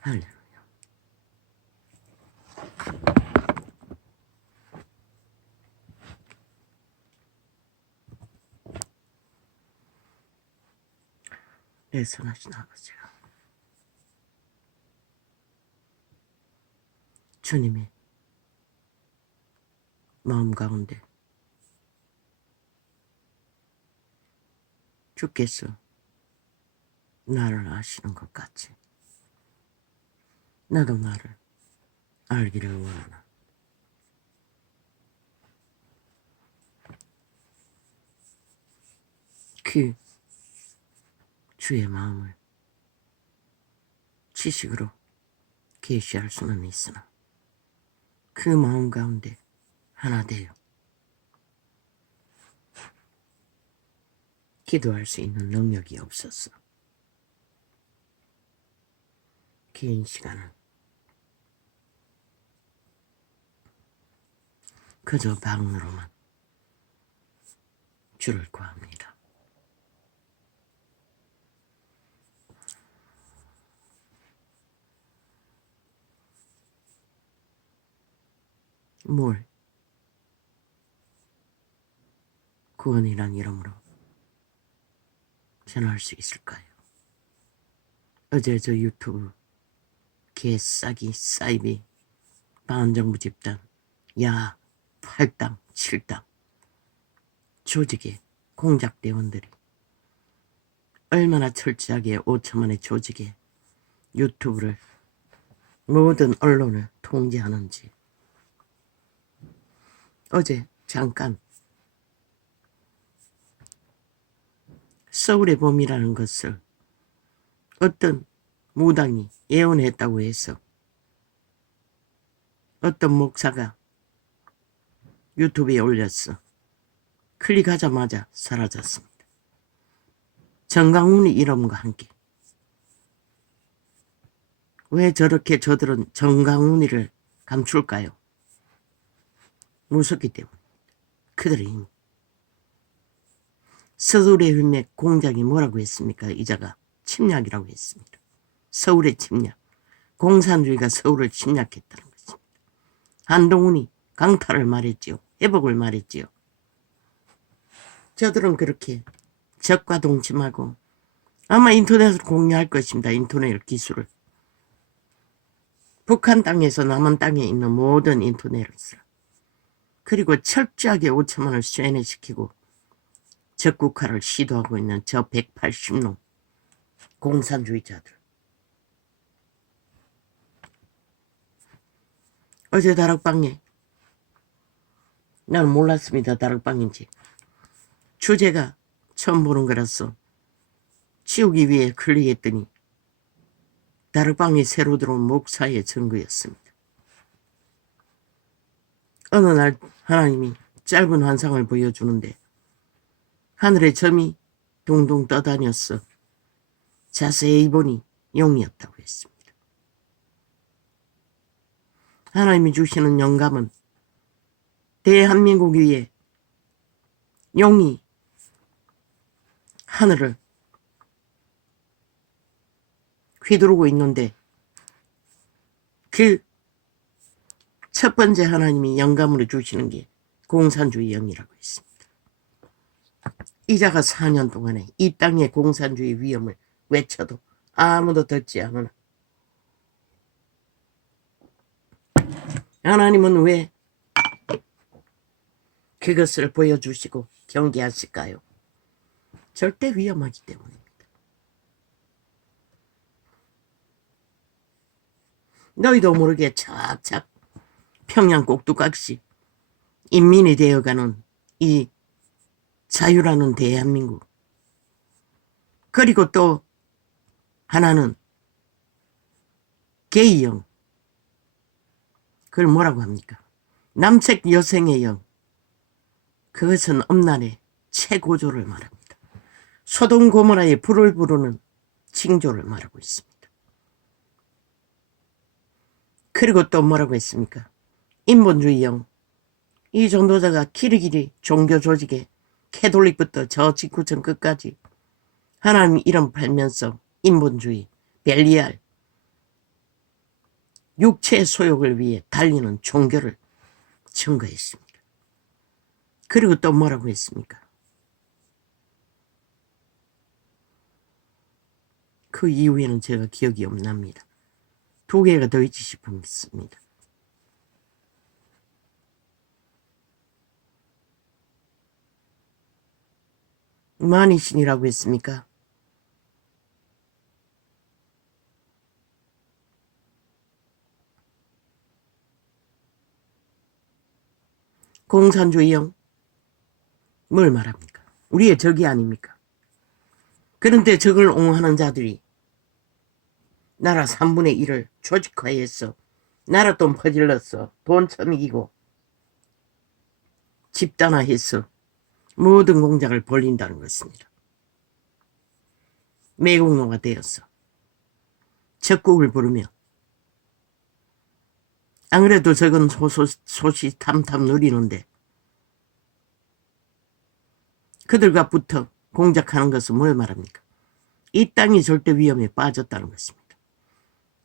할렐루야. 내 선하신 아버지가 주님의 마음 가운데 주께서 나를 아시는 것 같이 나도 나를 알기를 원하나. 그 주의 마음을 지식으로 계시할 수는 있으나 그 마음 가운데 하나 되어 기도할 수 있는 능력이 없었어. 긴 시간은 그저 방으로만 주를 구합니다. 뭘 구원이란 이름으로 전할 수 있을까요? 어제 저 유튜브 개싸기 사이비 반정부 집단 야 8당 7당 조직의 공작대원들이 얼마나 철저하게 5천만의 조직의 유튜브를 모든 언론을 통제하는지 어제 잠깐 서울의 봄이라는 것을 어떤 무당이 예언했다고 해서 어떤 목사가 유튜브에 올렸어. 클릭하자마자 사라졌습니다. 정강훈의 이름과 함께. 왜 저렇게 저들은 정강훈이를 감출까요? 무섭기 때문에. 그들의 힘. 서울의 힘의 공작이 뭐라고 했습니까? 이자가 침략이라고 했습니다. 서울의 침략. 공산주의가 서울을 침략했다는 것입니다. 한동훈이 강탈을 말했지요. 회복을 말했지요. 저들은 그렇게 적과 동침하고 아마 인터넷을 공유할 것입니다. 인터넷 기술을. 북한 땅에서 남한 땅에 있는 모든 인터넷을 그리고 철저하게 5천만을 쇠뇌시키고 적국화를 시도하고 있는 저 180놈 공산주의자들. 어제 다락방에 나는 몰랐습니다. 다락방인지. 주제가 처음 보는 거라서 치우기 위해 클릭했더니 다락방에 새로 들어온 목사의 증거였습니다. 어느 날 하나님이 짧은 환상을 보여주는데 하늘에 점이 동동 떠다녔어. 자세히 보니 용이었다고 했습니다. 하나님이 주시는 영감은 대한민국 위에 용이 하늘을 휘두르고 있는데 그 첫 번째 하나님이 영감으로 주시는 게 공산주의 영이라고 했습니다. 이자가 4년 동안에 이 땅의 공산주의 위험을 외쳐도 아무도 듣지 않으나 하나님은 왜 그것을 보여주시고 경계하실까요? 절대 위험하기 때문입니다. 너희도 모르게 착착 평양 꼭두각시 인민이 되어가는 이 자유라는 대한민국. 그리고 또 하나는 게이 영. 그걸 뭐라고 합니까? 남색 여성의 영. 그것은 엄난의 최고조를 말합니다. 소돔 고모라의 불을 부르는 징조를 말하고 있습니다. 그리고 또 뭐라고 했습니까? 인본주의 영. 이 전도자가 길이길이 종교 조직에 캐톨릭부터 저 직구천 끝까지 하나님 이름 팔면서 인본주의, 벨리알, 육체 소욕을 위해 달리는 종교를 증거했습니다. 그리고 또 뭐라고 했습니까? 그 이후에는 제가 기억이 없납니다. 2개가 더 있지 싶습니다. 만이신이라고 했습니까? 공산주의형 뭘 말합니까? 우리의 적이 아닙니까? 그런데 적을 옹호하는 자들이 나라 3분의 1을 조직화해서 나라 돈 퍼질러서 돈 처먹이고 집단화해서 모든 공작을 벌린다는 것입니다. 매국노가 되어서 적국을 부르며 안 그래도 적은 소시탐탐 누리는데 그들과 붙어 공작하는 것은 뭘 말합니까? 이 땅이 절대 위험에 빠졌다는 것입니다.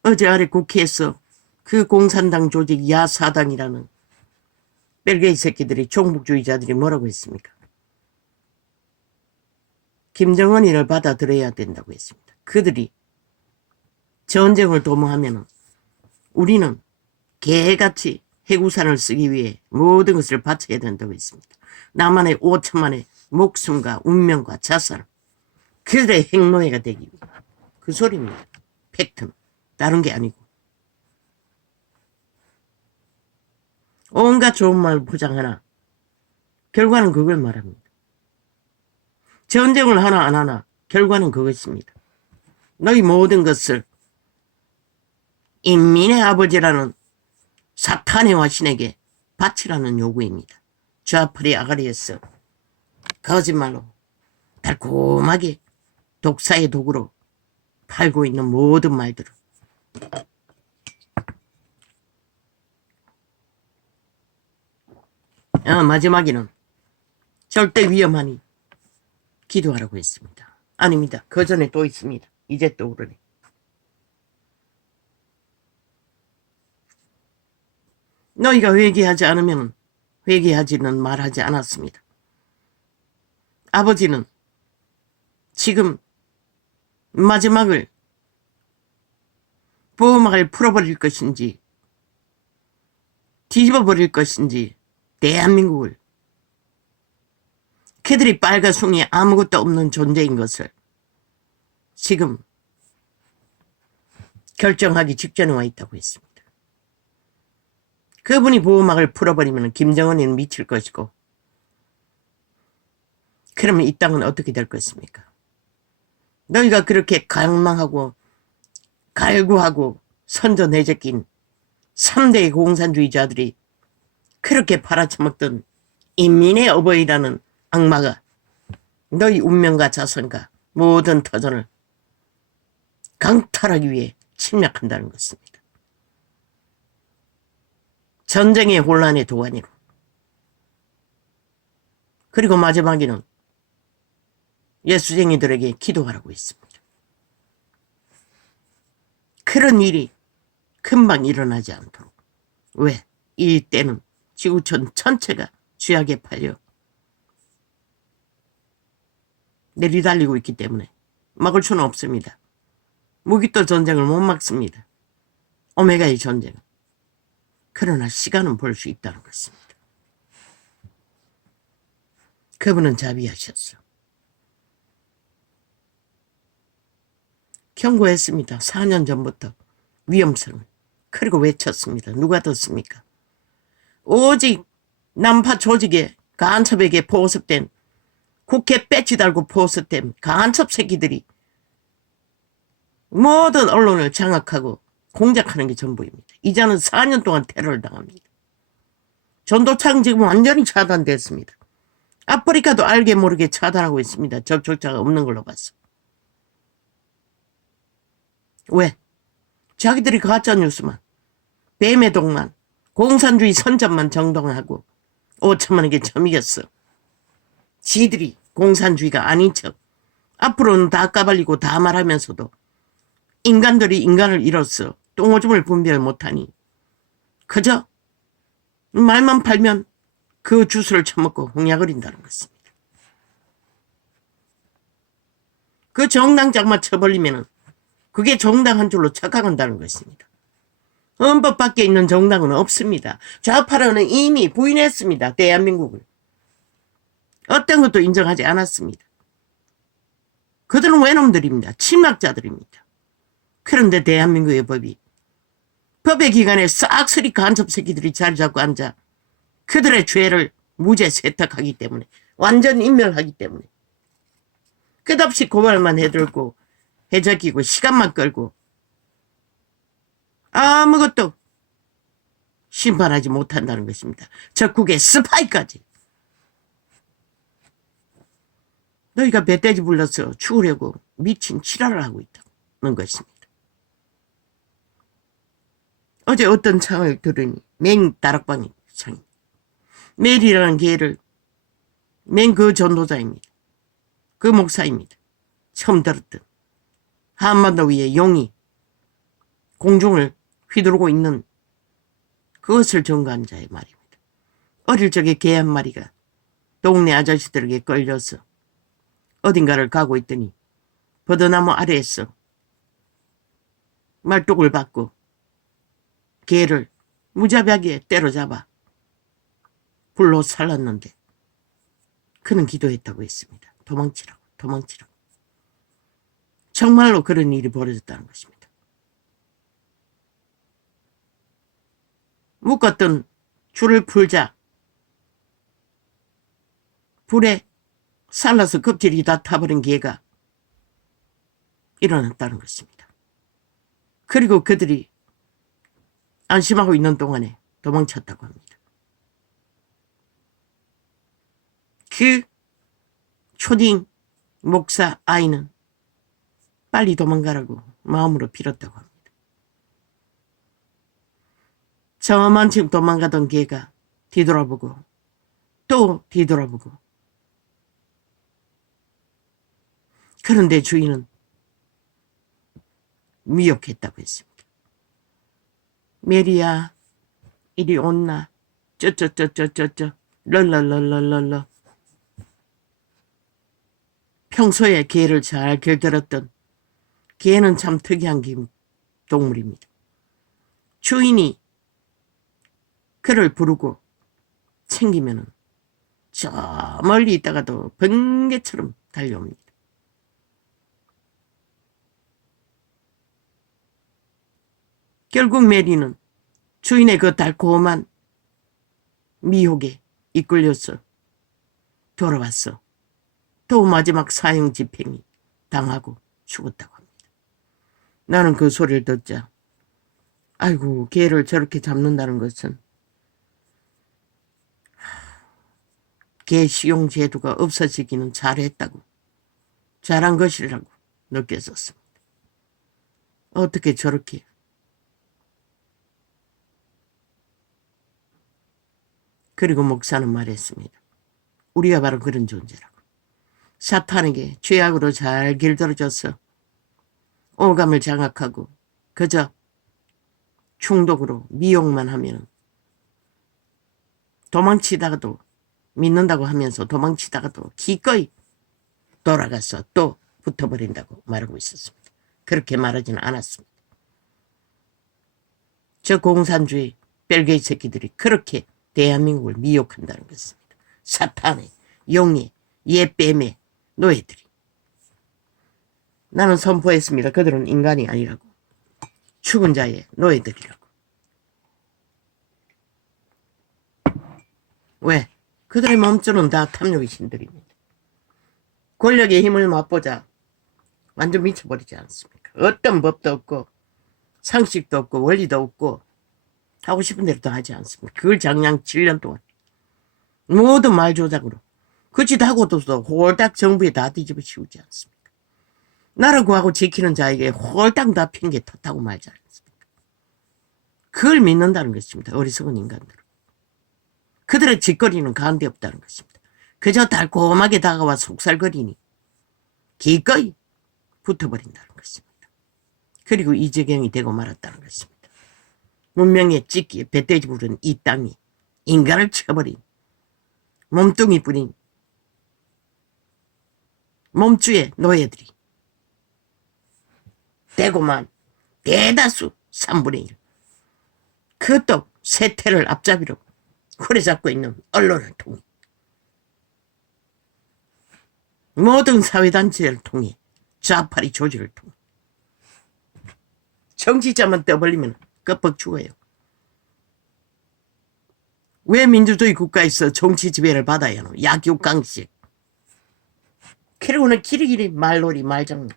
어제 아래 국회에서 그 공산당 조직 야사당이라는 벨게이 새끼들이 종북주의자들이 뭐라고 했습니까? 김정은이를 받아들여야 된다고 했습니다. 그들이 전쟁을 도모하면 우리는 개같이 해구산을 쓰기 위해 모든 것을 바쳐야 된다고 했습니다. 나만의 5천만의 목숨과 운명과 자산을 그들의 행노예가 되기 위해 그 소리입니다. 팩트는 다른 게 아니고 온갖 좋은 말 포장하나 결과는 그걸 말합니다. 전쟁을 하나 안 하나 결과는 그것입니다. 너희 모든 것을 인민의 아버지라는 사탄의 화신에게 바치라는 요구입니다. 좌파리 아가리에서 거짓말로 달콤하게 독사의 도구로 팔고 있는 모든 말들을 마지막에는 절대 위험하니 기도하라고 했습니다. 아닙니다. 그 전에 또 있습니다. 이제 또 그러네. 너희가 회개하지 않으면 회개하지는 말하지 않았습니다. 아버지는 지금 마지막을 보호막을 풀어버릴 것인지 뒤집어버릴 것인지 대한민국을 그들이 빨가숭이 아무것도 없는 존재인 것을 지금 결정하기 직전에 와 있다고 했습니다. 그분이 보호막을 풀어버리면 김정은이는 미칠 것이고 그러면 이 땅은 어떻게 될 것입니까? 너희가 그렇게 갈망하고 갈구하고 선전 내제낀 3대의 공산주의자들이 그렇게 팔아쳐먹던 인민의 어버이라는 악마가 너희 운명과 자손과 모든 터전을 강탈하기 위해 침략한다는 것입니다. 전쟁의 혼란의 도가니로. 그리고 마지막에는 예수쟁이들에게 기도하라고 했습니다. 그런 일이 금방 일어나지 않도록. 왜? 이 때는 지구촌 전체가 쥐약에 팔려 내리달리고 있기 때문에 막을 수는 없습니다. 무기또 전쟁을 못 막습니다. 오메가의 전쟁은. 그러나 시간은 볼 수 있다는 것입니다. 그분은 자비하셨어. 경고했습니다. 4년 전부터 위험성을. 그리고 외쳤습니다. 누가 듣습니까? 오직 남파 조직에 간첩에게 보습된 국회 배지 달고 보습된 간첩 새끼들이 모든 언론을 장악하고 공작하는 게 전부입니다. 이제는 4년 동안 테러를 당합니다. 전도창 지금 완전히 차단됐습니다. 아프리카도 알게 모르게 차단하고 있습니다. 접촉자가 없는 걸로 봐서. 왜? 자기들이 가짜뉴스만, 뱀의 독만, 공산주의 선전만 정당하고 5천만에게 처먹였어. 지들이 공산주의가 아닌 척 앞으로는 다 까발리고 다 말하면서도 인간들이 인간을 잃었어. 똥오줌을 분별 못하니 그저 말만 팔면 그 주스를 처먹고 홍약을린다는 것입니다. 그 정당장만 쳐버리면 그게 정당한 줄로 착각한다는 것입니다. 헌법 밖에 있는 정당은 없습니다. 좌파로는 이미 부인했습니다. 대한민국을. 어떤 것도 인정하지 않았습니다. 그들은 외놈들입니다. 침략자들입니다. 그런데 대한민국의 법의 기관에 싹쓸이 간첩 새끼들이 자리 잡고 앉아 그들의 죄를 무죄 세탁하기 때문에, 완전 인멸하기 때문에 끝없이 고발만 해들고 해적이고 시간만 끌고 아무것도 심판하지 못한다는 것입니다. 적국의 스파이까지. 너희가 멧돼지 불러서 죽으려고 미친 치라를 하고 있다는 것입니다. 어제 어떤 창을 들으니 맹다락방의 창이 멜이라는 개를 맹 전도자입니다. 그 목사입니다. 처음 들었던 한반도 위에 용이 공중을 휘두르고 있는 그것을 전가한 자의 말입니다. 어릴 적에 개 한 마리가 동네 아저씨들에게 끌려서 어딘가를 가고 있더니 버드나무 아래에서 말뚝을 받고 개를 무자비하게 때려잡아 불로 살랐는데 그는 기도했다고 했습니다. 도망치라고, 도망치라고. 정말로 그런 일이 벌어졌다는 것입니다. 묶었던 줄을 풀자 불에 살라서 껍질이 다 타버린 개가 일어났다는 것입니다. 그리고 그들이 안심하고 있는 동안에 도망쳤다고 합니다. 그 초딩 목사 아이는 빨리 도망가라고 마음으로 빌었다고 합니다. 저만큼 도망가던 개가 뒤돌아보고 또 뒤돌아보고, 그런데 주인은 미혹했다고 했습니다. 메리야 이리 온나 쩌쩌쩌쩌쩌쩌 럴럴럴럴럴러. 평소에 개를 잘 길들였던 개는 참 특이한 동물입니다. 주인이 그를 부르고 챙기면은 저 멀리 있다가도 번개처럼 달려옵니다. 결국 메리는 주인의 그 달콤한 미혹에 이끌려서 돌아왔어. 또 마지막 사형 집행이 당하고 죽었다고 합니다. 나는 그 소리를 듣자 아이고, 개를 저렇게 잡는다는 것은 개 식용 제도가 없어지기는 잘했다고, 잘한 것이라고 느꼈었습니다. 어떻게 저렇게. 그리고 목사는 말했습니다. 우리가 바로 그런 존재라고. 사탄에게 죄악으로 잘 길들여져서 오감을 장악하고 그저 충독으로 미혹만 하면 도망치다가도, 믿는다고 하면서 도망치다가도 기꺼이 돌아가서 또 붙어버린다고 말하고 있었습니다. 그렇게 말하지는 않았습니다. 저 공산주의 벨게이 새끼들이 그렇게 대한민국을 미혹한다는 것입니다. 사탄의 용의 예뱀의 노예들이. 나는 선포했습니다. 그들은 인간이 아니라고. 죽은 자의 노예들이라고. 왜? 그들의 몸줄은 다 탐욕의 신들입니다. 권력의 힘을 맛보자 완전 미쳐버리지 않습니까? 어떤 법도 없고 상식도 없고 원리도 없고 하고 싶은 대로 도 하지 않습니까? 그걸 작년 7년 동안 모든 말 조작으로 그 짓 하고도 홀딱 정부에 다 뒤집어 씌우지 않습니까? 나를 구하고 지키는 자에게 홀딱 다 핑계 탓하고 말지 않습니까? 그걸 믿는다는 것입니다. 어리석은 인간들. 그들의 짓거리는 가운데 없다는 것입니다. 그저 달콤하게 다가와 속살거리니 기꺼이 붙어버린다는 것입니다. 그리고 이재경이 되고 말았다는 것입니다. 문명의 찢기에 배돼지 부른 이 땅이 인간을 쳐버린 몸뚱이 뿐인 몸주의 노예들이 대고만 대다수 3분의 1 그것도 세태를 앞잡이로 후레 잡고 있는 언론을 통해 모든 사회단체를 통해 좌파리 조직을 통해 정치자만 떠벌리면 껍벅 죽어요. 왜 민주주의 국가에서 정치 지배를 받아야 하노? 약육강식. 그리고는 길이길이 말놀이 말장난.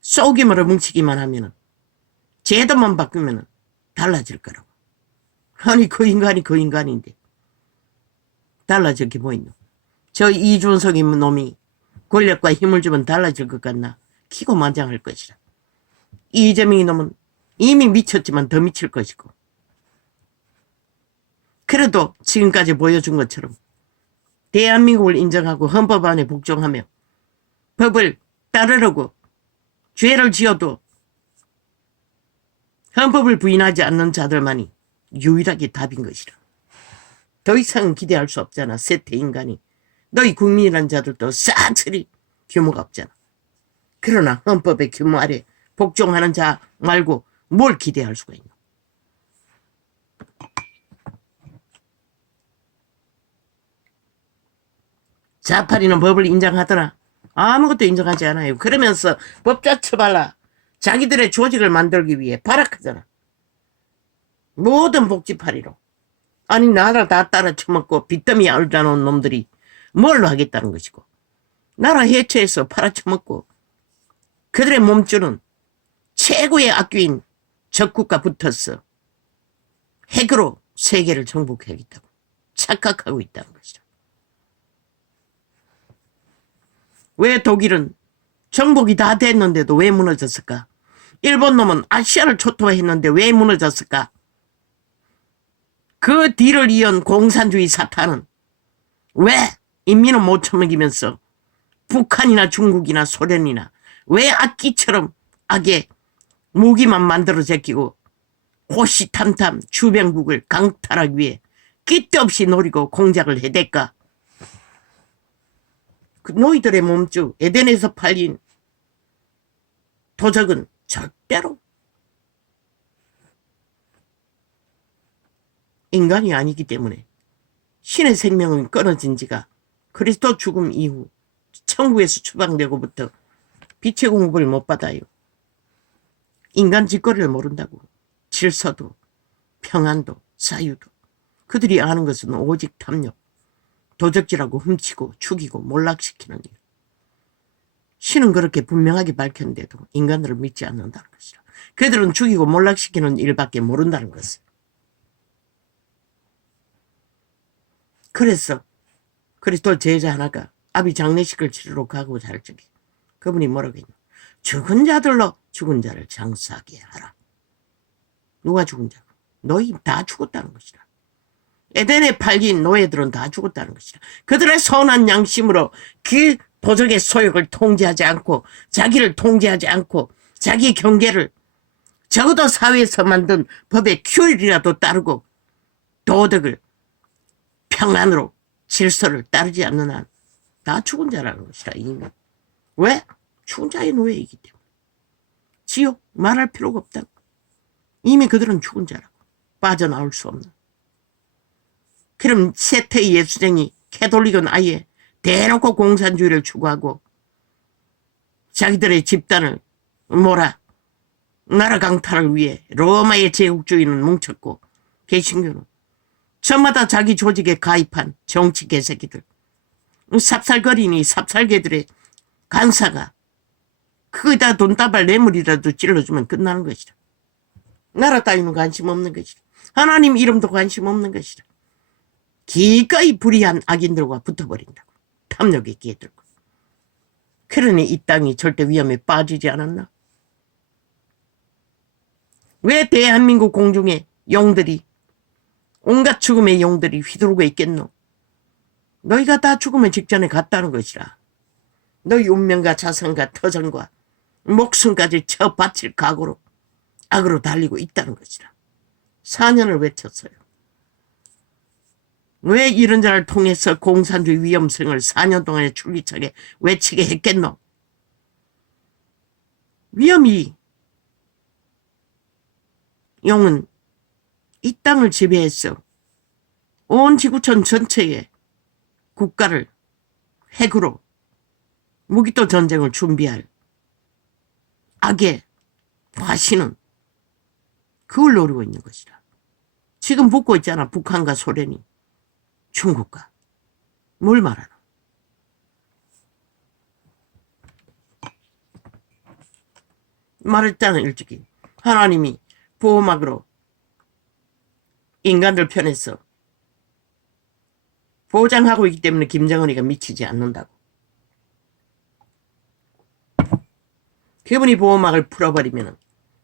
쏘기으로 뭉치기만 하면은 제도만 바꾸면은 달라질 거라고. 아니 그 인간이 그 인간인데 달라질 게 뭐 있노? 저 이준석이 놈이 권력과 힘을 주면 달라질 것 같나? 기고만장할 것이라. 이재명이 놈은 이미 미쳤지만 더 미칠 것이고 그래도 지금까지 보여준 것처럼 대한민국을 인정하고 헌법 안에 복종하며 법을 따르려고 죄를 지어도 헌법을 부인하지 않는 자들만이 유일하게 답인 것이라. 더 이상은 기대할 수 없잖아. 세태 인간이. 너희 국민이란 자들도 싹쓸이 규모가 없잖아. 그러나 헌법의 규모 아래 복종하는 자 말고 뭘 기대할 수가 있노? 좌파리는 법을 인정하더라. 아무것도 인정하지 않아요. 그러면서 법자 처발라 자기들의 조직을 만들기 위해 발악하잖아. 모든 복지파리로. 아니 나라 다 따라 처먹고 빚더미 알자놓은 놈들이 뭘로 하겠다는 것이고 나라 해체해서 팔아쳐먹고 그들의 몸주는 최고의 악귀인 적국과 붙어서 핵으로 세계를 정복하겠다고 착각하고 있다는 것이다. 왜 독일은 정복이 다 됐는데도 왜 무너졌을까? 일본 놈은 아시아를 초토화했는데 왜 무너졌을까? 그 뒤를 이은 공산주의 사탄은 왜 인민을 못 처먹이면서 북한이나 중국이나 소련이나 왜 악기처럼 악의 무기만 만들어 제끼고 호시탐탐 주변국을 강탈하기 위해 끼도 없이 노리고 공작을 해댈까? 그 너희들의 몸주 에덴에서 팔린 도적은 절대로 인간이 아니기 때문에 신의 생명은 끊어진 지가 그리스도 죽음 이후 천국에서 추방되고부터 빛의 공급을 못 받아요. 인간 짓거리를 모른다고. 질서도 평안도 자유도 그들이 아는 것은 오직 탐욕 도적질하고 훔치고 죽이고 몰락시키는 일. 신은 그렇게 분명하게 밝혔는데도 인간들을 믿지 않는다는 것이라. 그들은 죽이고 몰락시키는 일밖에 모른다는 것을. 그래서 그리스도 제자 하나가 아비 장례식을 치르러 가고자 할 적에 그분이 뭐라고 했냐. 죽은 자들로 죽은 자를 장사하게 하라. 누가 죽은 자고? 너희 다 죽었다는 것이라. 에덴에 팔린 노예들은 다 죽었다는 것이라. 그들의 선한 양심으로 그 도적의 소욕을 통제하지 않고 자기를 통제하지 않고 자기 경계를 적어도 사회에서 만든 법의 규율이라도 따르고 도덕을 평안으로 질서를 따르지 않는 한 다 죽은 자라는 것이라. 이는 왜? 죽은 자의 노예이기 때문에. 지옥 말할 필요가 없다고. 이미 그들은 죽은 자라고. 빠져나올 수 없는. 그럼 세태의 예수쟁이 캐톨릭은 아예 대놓고 공산주의를 추구하고 자기들의 집단을 몰아 나라 강탈을 위해 로마의 제국주의는 뭉쳤고 개신교는 저마다 자기 조직에 가입한 정치 개새끼들 삽살거리니 삽살개들의 간사가 그거다 돈다발 뇌물이라도 찔러주면 끝나는 것이다. 나라 따위는 관심 없는 것이다. 하나님 이름도 관심 없는 것이다. 기꺼이 불의한 악인들과 붙어버린다고. 탐욕의 개들과. 그러니 이 땅이 절대 위험에 빠지지 않았나? 왜 대한민국 공중에 용들이 온갖 죽음의 용들이 휘두르고 있겠노? 너희가 다 죽음의 직전에 갔다는 것이라. 너희 운명과 자산과 터전과 목숨까지 쳐 바칠 각오로 악으로 달리고 있다는 것이라. 4년을 외쳤어요. 왜 이런 자를 통해서 공산주의 위험성을 4년 동안에 줄기차게 외치게 했겠노? 위험이 용은 이 땅을 지배해서 온 지구촌 전체에 국가를 핵으로 무기토 전쟁을 준비할 악의 화신은 그걸 노리고 있는 것이라. 지금 붙고 있잖아. 북한과 소련이. 중국과. 뭘 말하노? 말했잖아. 일찍이. 하나님이 보호막으로 인간들 편에서 보장하고 있기 때문에 김정은이가 미치지 않는다고. 그분이 보호막을 풀어버리면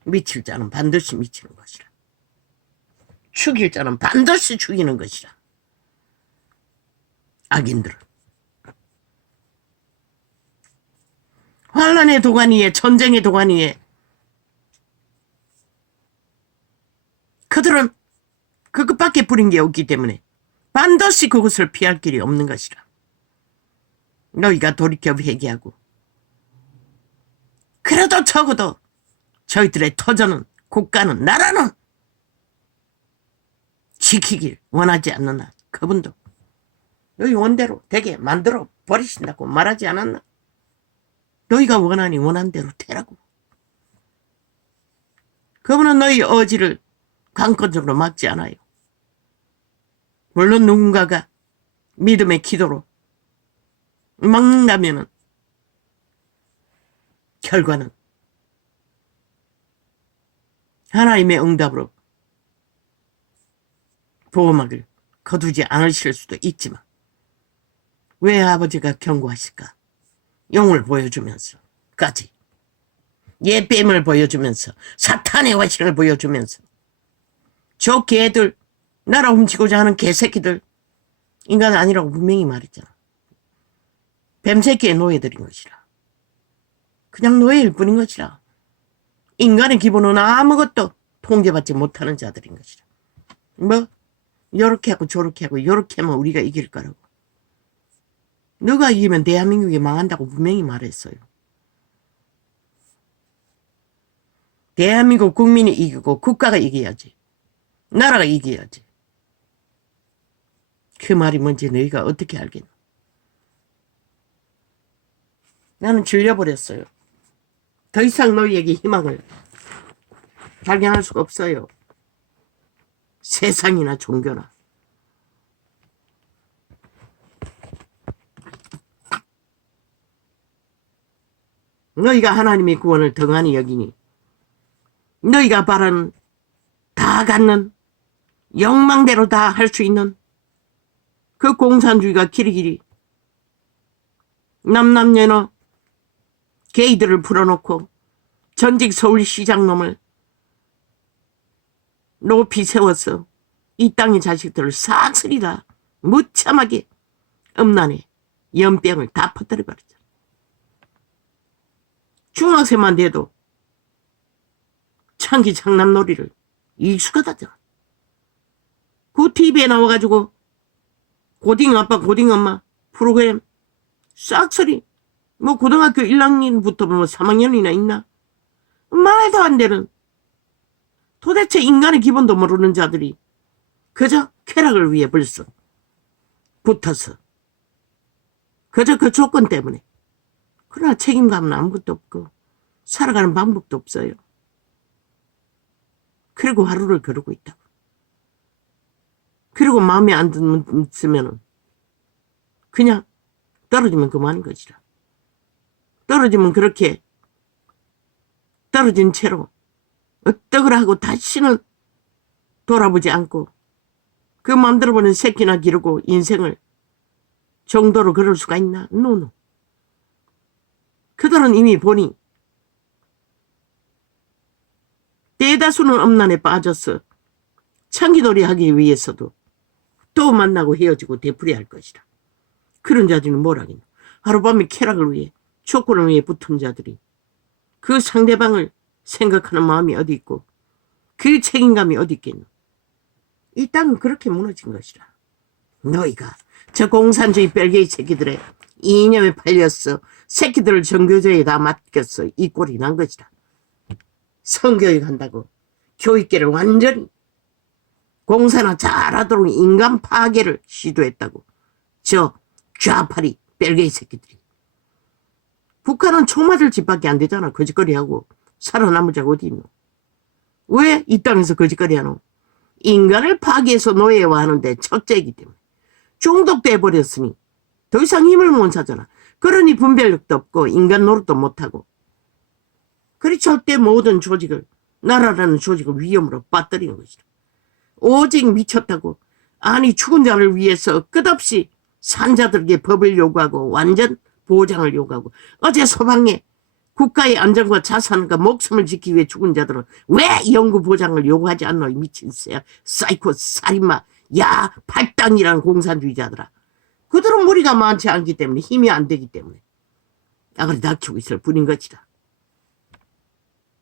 미칠 자는 반드시 미치는 것이라. 죽일 자는 반드시 죽이는 것이라. 악인들은. 환란의 도가니 위에, 전쟁의 도가니 위에 그들은 그것밖에 뿌린 게 없기 때문에 반드시 그것을 피할 길이 없는 것이라. 너희가 돌이켜 회개하고 그래도 적어도 저희들의 터전은, 국가는, 나라는 지키길 원하지 않느냐. 그분도 너희 원대로 되게 만들어 버리신다고 말하지 않았나? 너희가 원하니 원한 대로 되라고. 그분은 너희 어지를 강권적으로 막지 않아요. 물론 누군가가 믿음의 기도로 막는다면은 결과는 하나님의 응답으로 보호막을 거두지 않으실 수도 있지만 왜 아버지가 경고하실까? 용을 보여주면서까지 예뱀을 보여주면서 사탄의 화신을 보여주면서 저 개들, 나라 훔치고자 하는 개새끼들 인간 아니라고 분명히 말했잖아. 뱀새끼의 노예들인 것이라. 그냥 노예일 뿐인 것이라. 인간의 기본은 아무것도 통제받지 못하는 자들인 것이라. 뭐 요렇게 하고 저렇게 하고 요렇게 하면 우리가 이길 거라고. 너가 이기면 대한민국이 망한다고 분명히 말했어요. 대한민국 국민이 이기고 국가가 이겨야지. 나라가 이겨야지. 그 말이 뭔지 너희가 어떻게 알겠노? 나는 질려버렸어요. 더 이상 너희에게 희망을 발견할 수가 없어요. 세상이나 종교나. 너희가 하나님의 구원을 덩하니 여기니 너희가 바라는 다 갖는 욕망대로 다 할 수 있는 그 공산주의가 길이길이 남남녀녀 게이들을 풀어놓고 전직 서울시장 놈을 높이 세워서 이 땅의 자식들을 싹쓸이 다 무참하게 음란에 연병을 다 퍼뜨려버렸잖아. 중학생만 돼도 창기 장남놀이를 익숙하다잖아. 그 TV에 나와가지고 고딩 아빠 고딩 엄마 프로그램 싹쓸이 뭐 고등학교 1학년부터 뭐 3학년이나 있나? 말도 안 되는 도대체 인간의 기본도 모르는 자들이 그저 쾌락을 위해 벌써 붙어서 그저 그 조건 때문에. 그러나 책임감은 아무것도 없고 살아가는 방법도 없어요. 그리고 하루를 거르고 있다고. 그리고 마음에 안 들으면 그냥 떨어지면 그만인 것이라. 떨어지면 그렇게 떨어진 채로 어떡을 하고 다시는 돌아보지 않고 그 마음대로 보는 새끼나 기르고 인생을 정도로 그럴 수가 있나? 노노. 그들은 이미 보니 대다수는 음란에 빠져서 창기놀이 하기 위해서도 또 만나고 헤어지고 되풀이할 것이라. 그런 자들은 뭘 하겠노? 하룻밤에 쾌락을 위해 조건을 위해 붙은 자들이 그 상대방을 생각하는 마음이 어디 있고 그 책임감이 어디 있겠노. 이 땅은 그렇게 무너진 것이라. 너희가 저 공산주의 뺄개이 새끼들의 이념에 팔렸어. 새끼들을 정교조에다 맡겼어. 이 꼴이 난 것이라. 성교육 한다고 교육계를 완전히 공산화 잘하도록 인간 파괴를 시도했다고. 저 좌파리 뺄개이 새끼들이. 북한은 총 맞을 짓밖에 안 되잖아. 거짓거리하고. 살아남을 자가 어디 있노. 왜 이 땅에서 거짓거리 하노? 인간을 파괴해서 노예화하는데 첫째이기 때문에. 중독돼 버렸으니 더 이상 힘을 못 찾잖아. 그러니 분별력도 없고 인간 노릇도 못하고. 그리 절대 모든 조직을, 나라라는 조직을 위험으로 빠뜨리는 것이다. 오직 미쳤다고. 아니 죽은 자를 위해서 끝없이 산자들에게 법을 요구하고 완전 보장을 요구하고. 어제 서방에 국가의 안전과 자산과 목숨을 지키기 위해 죽은 자들은 왜 영구 보장을 요구하지 않노? 미친 새야. 사이코 살인마 야 팔당이라는 공산주의자들아. 그들은 무리가 많지 않기 때문에 힘이 안 되기 때문에 아그리 닥치고 있을 뿐인 것이다.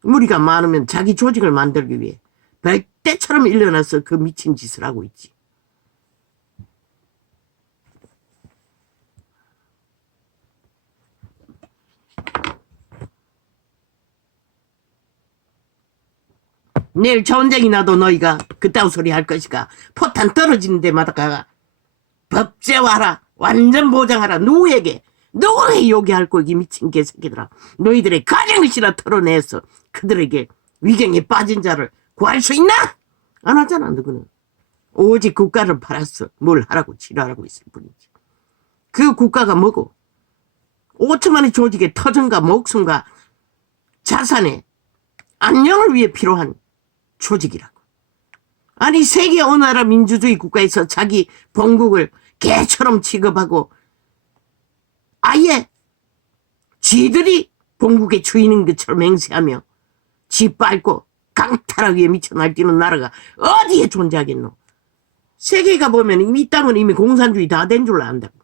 무리가 많으면 자기 조직을 만들기 위해 백대처럼 일어나서 그 미친 짓을 하고 있지. 내일 전쟁이 나도 너희가 그따위 소리 할 것이가. 포탄 떨어지는 데마다 가 법제화하라. 완전 보장하라. 누구에게 요기할 거기 미친 개새끼들아. 너희들의 가정이시라 털어내서 그들에게 위경에 빠진 자를 구할 수 있나? 안 하잖아. 너희는 오직 국가를 팔았어. 뭘 하라고 지랄하고 있을 뿐이지. 그 국가가 뭐고 5천만의 조직의 터전과 목숨과 자산의 안녕을 위해 필요한 조직이라고. 아니 세계 어느 나라 민주주의 국가에서 자기 본국을 개처럼 취급하고 아예 지들이 본국의 주인인 것처럼 맹세하며 지 빨고 강탈하기 위해 미쳐 날뛰는 나라가 어디에 존재하겠노. 세계가 보면 이 땅은 이미 공산주의 다 된 줄 안다고.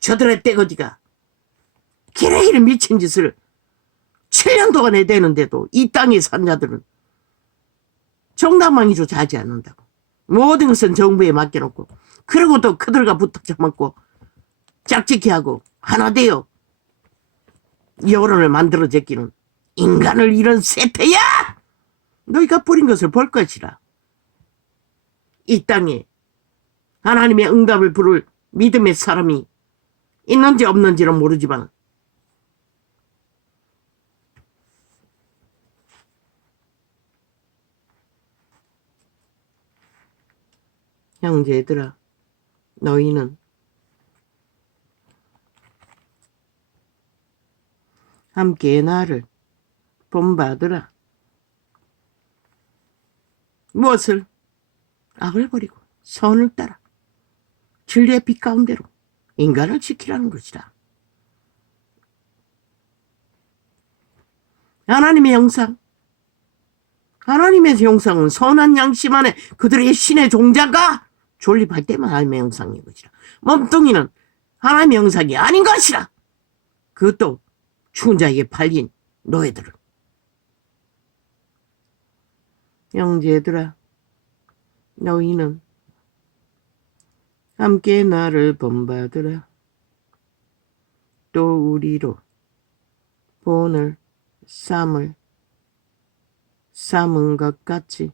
저들의 떼거지가 기레기를 미친 짓을 7년 동안 해대는데도 이 땅의 산자들은 정당방위조차 하지 않는다고. 모든 것은 정부에 맡겨놓고 그리고 또 그들과 붙어 잡고 짝짓기 하고 하나 되어 여론을 만들어 제끼는 인간을 잃은 세태야! 너희가 뿌린 것을 볼 것이라. 이 땅에 하나님의 응답을 부를 믿음의 사람이 있는지 없는지는 모르지만 형제들아, 너희는 함께 나를 본받으라. 무엇을? 악을 버리고 선을 따라 진리의 빛 가운데로 인간을 지키라는 것이다. 하나님의 형상, 하나님의 형상은 선한 양심 안에 그들의 신의 종자가 존립할 때만 하나님의 형상인 것이라. 몸뚱이는 하나님의 형상이 아닌 것이라. 그것도 죽은 자에게 팔린 노예들은. 형제들아, 너희는 함께 나를 본받으라. 또 우리로 본을 삼은 것 같이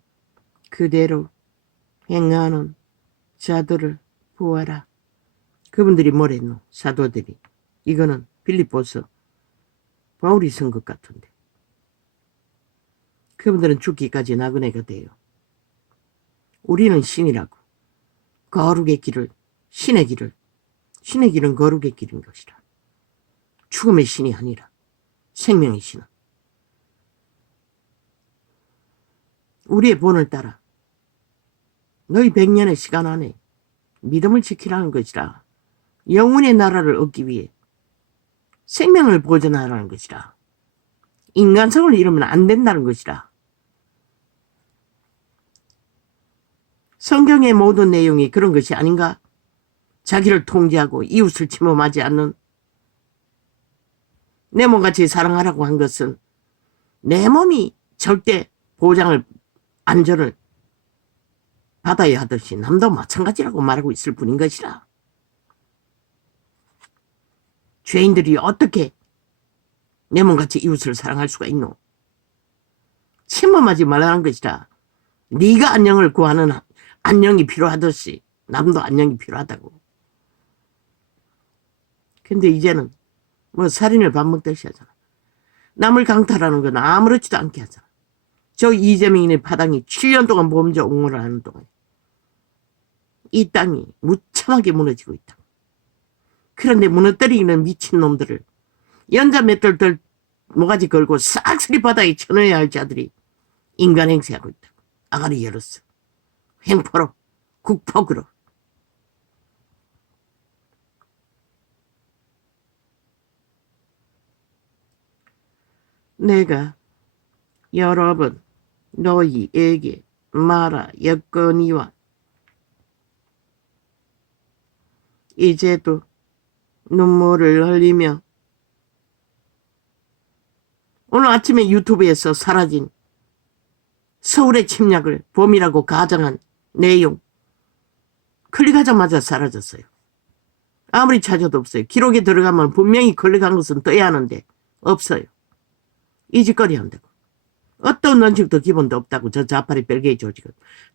그대로 행하는 자들을 보아라. 그분들이 뭐랬노? 사도들이. 이거는 빌립보서 바울이 쓴 것 같은데. 그분들은 죽기까지 나그네가 돼요. 우리는 신이라고. 거룩의 길을, 신의 길은 거룩의 길인 것이라. 죽음의 신이 아니라 생명의 신은. 우리의 본을 따라 너희 100년의 시간 안에 믿음을 지키라는 것이라. 영혼의 나라를 얻기 위해 생명을 보존하라는 것이라. 인간성을 잃으면 안 된다는 것이라. 성경의 모든 내용이 그런 것이 아닌가? 자기를 통제하고 이웃을 침범하지 않는 내 몸같이 사랑하라고 한 것은 내 몸이 절대 보장을 안전을 받아야 하듯이 남도 마찬가지라고 말하고 있을 뿐인 것이라. 죄인들이 어떻게 내 몸같이 이웃을 사랑할 수가 있노? 침범하지 말라는 것이라. 네가 안녕을 구하는 안녕이 필요하듯이 남도 안녕이 필요하다고. 근데 이제는 뭐 살인을 밥 먹듯이 하잖아. 남을 강탈하는 건 아무렇지도 않게 하잖아. 저 이재명의 파당이 7년 동안 범죄 옹호를 하는 동안 이 땅이 무참하게 무너지고 있다. 그런데 무너뜨리는 미친놈들을 연자 맷돌들 모가지 걸고 싹쓸이 바다에 쳐넣어야 할 자들이 인간 행세하고 있다. 아가리 열었어. 횡포로 국폭으로. 내가 여러분 너희에게 말하였거니와 이제도 눈물을 흘리며 오늘 아침에 유튜브에서 사라진 서울의 침략을 봄이라고 가정한 내용 클릭하자마자 사라졌어요. 아무리 찾아도 없어요. 기록에 들어가면 분명히 클릭한 것은 떠야 하는데 없어요. 이 짓거리 한다고. 어떤 원칙도 기본도 없다고 저 자파리 벨게이 조직은.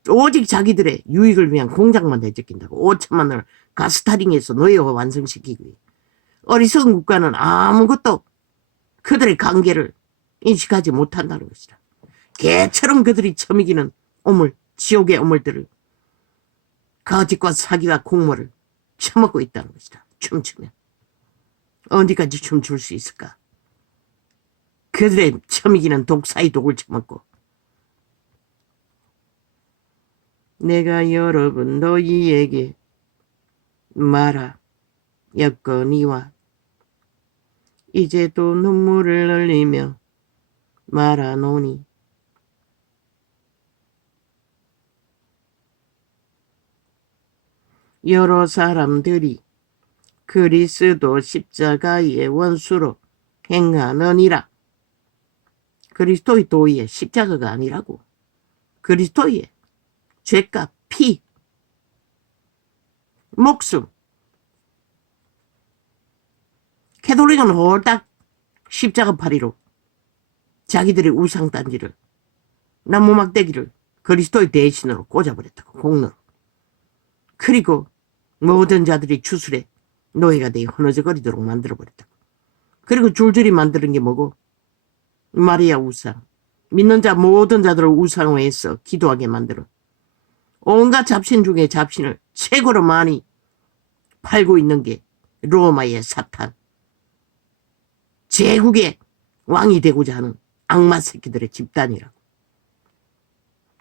오직 자기들의 유익을 위한 공작만 내제낀다고. 5천만 원을 가스타링해서 노예화 완성시키기 위해. 어리석은 국가는 아무것도 그들의 관계를 인식하지 못한다는 것이다. 개처럼 그들이 처먹이는 오물, 지옥의 오물들을 거짓과 사기와 공모를 처먹고 있다는 것이다. 춤추면. 어디까지 춤출 수 있을까? 그들의 처먹이는 독사의 독을 처먹고. 내가 여러분 너희에게 말하였거니와 이제도 눈물을 흘리며 말하노니 여러 사람들이 그리스도 십자가의 원수로 행하느니라. 그리스도의 도의에 십자가가 아니라고. 그리스도의 죄값, 피, 목숨. 캐톨릭은 홀딱 십자가 파리로 자기들의 우상단지를 나무막대기를 그리스도의 대신으로 꽂아버렸다고. 공로로. 그리고 모든 자들이 추술에 노예가 되어 흐느적거리도록 만들어버렸다고. 그리고 줄줄이 만드는 게 뭐고? 마리아 우상. 믿는 자 모든 자들을 우상화해서 기도하게 만들어. 온갖 잡신 중에 잡신을 최고로 많이 팔고 있는 게 로마의 사탄. 제국의 왕이 되고자 하는 악마 새끼들의 집단이라고.